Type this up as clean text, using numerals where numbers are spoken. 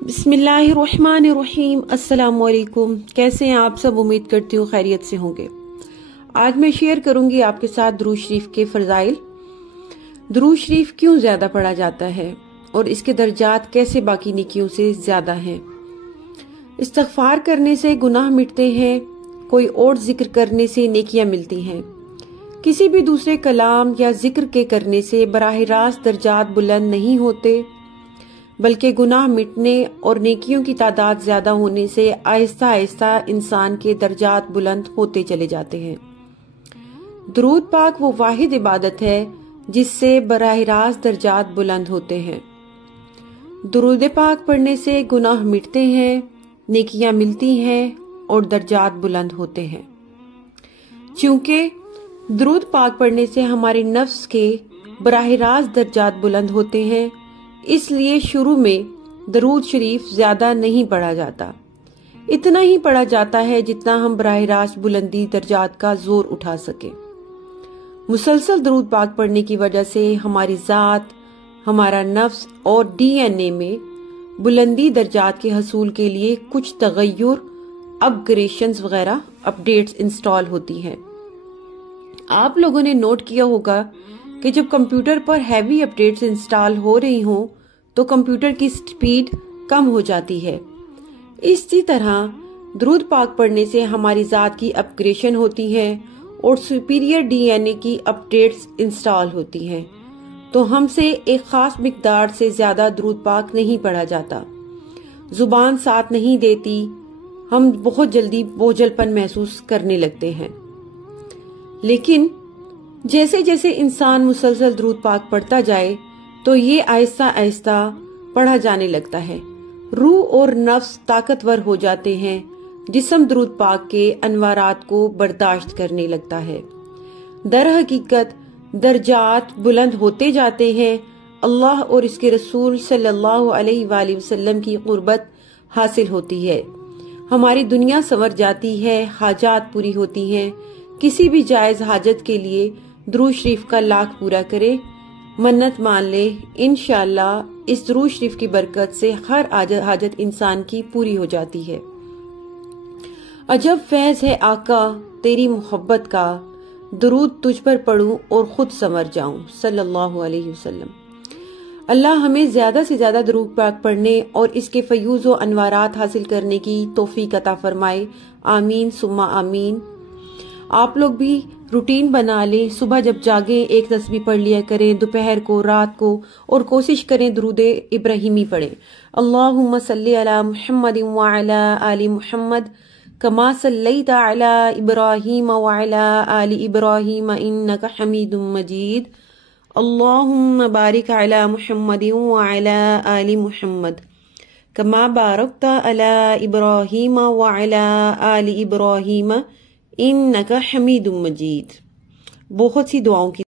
बिस्मिल्लाहिर्रहमानिर्रहीम। अस्सलाम वालेकुम। कैसे हैं आप सब? उम्मीद करती हूँ खैरियत से होंगे। आज मैं शेयर करूंगी आपके साथ दुरूद शरीफ के फजाइल। दुरूद शरीफ क्यों ज्यादा पढ़ा जाता है और इसके दर्जात कैसे बाकी नेकियों से ज्यादा हैं। इस्तगफार करने से गुनाह मिटते हैं, कोई और जिक्र करने से नेकियां मिलती हैं। किसी भी दूसरे कलाम या जिक्र के करने से बराह रास्त दर्जात बुलंद नहीं होते, बल्कि गुनाह मिटने और नेकियों की तादाद ज्यादा होने से आहिस्ता आहिस्ता इंसान के दर्जात बुलंद होते चले जाते हैं। दुरूद पाक वो वाहिद इबादत है जिससे बराह रास्त दर्जात बुलंद होते हैं। दुरूद पाक पढ़ने से गुनाह मिटते हैं, नेकियां मिलती हैं और दर्जात बुलंद होते हैं। चूंकि दुरूद पाक पढ़ने से हमारे नफ्स के बराह रास्त दर्जात बुलंद होते हैं, इसलिए शुरू में दुरूद शरीफ ज्यादा नहीं पढ़ा जाता। इतना ही पढ़ा जाता है जितना हम बराह रास्त बुलंदी दर्जात का जोर उठा सके। मुसलसल दुरूद पाक पढ़ने की वजह से हमारी जात, हमारा नफ्स और DNA में बुलंदी दर्जात के हसूल के लिए कुछ तगय्युर, अपग्रेडेशंस वगैरह अपडेट्स इंस्टॉल होती हैं। आप लोगों ने नोट किया होगा कि जब कंप्यूटर पर हैवी अपडेट्स इंस्टॉल हो रही हों तो कंप्यूटर की स्पीड कम हो जाती है। इसी तरह दुरूद पाक पढ़ने से हमारी जात की अपग्रेडेशन होती है और सुपीरियर DNA की अपडेट्स इंस्टॉल होती हैं। तो हमसे एक खास मिकदार से ज्यादा दुरूद पाक नहीं पढ़ा जाता। जुबान साथ नहीं देती, हम बहुत जल्दी बोझलपन महसूस करने लगते हैं। लेकिन जैसे जैसे इंसान मुसलसल दुरूद पाक पढ़ता जाए तो ये आहिस्ता आहिस्ता पढ़ा जाने लगता है। रूह और नफ्स ताकतवर हो जाते हैं, जिस्म दुरूद पाक के अनवारात को बर्दाश्त करने लगता है। दर हकीकत दर्जात बुलंद होते जाते हैं। अल्लाह और इसके रसूल सल्लल्लाहु अलैहि वसल्लम की कुर्बत हासिल होती है। हमारी दुनिया संवर जाती है, हाजात पूरी होती हैं। किसी भी जायज हाजत के लिए दुरूद शरीफ का लाख पूरा करे, मन्नत मान ले, इंशाअल्लाह इस दुरूद शरीफ की बरकत से हर हाजत इंसान की पूरी हो जाती है। अजब फैज है आका तेरी मोहब्बत का, दुरूद तुझ पर पढ़ूं और खुद संवर जाऊं सल्लल्लाहु अलैहि वसल्लम। अल्लाह हमें ज्यादा से ज्यादा दुरूद पाक पढ़ने और इसके फयूज व अनवारात हासिल करने की तौफीक अता फरमाए। आमीन सुम्मा आमीन। आप लोग भी रूटीन बना लें, सुबह जब जागें एक तस्बीह पढ़ लिया करें, दोपहर को, रात को, और कोशिश करें दुरूद इब्राहिमी पढ़ें। अल्लाहुम्मा सल्ली अला मुहम्मद व अला आलि मुहम्मद कमा सल्लैता अला इब्राहीम व अला आलि इब्राहीम इन्नका हमीदुम मजीद। अल्लाहुम्मा बारिक अला मुहम्मद व अला आलि मुहम्मद कमा बारकता अला इब्राहीम व अला आलि इब्राहीम इन्नका हमीदुम मजीद। बहुत सी दुआओं की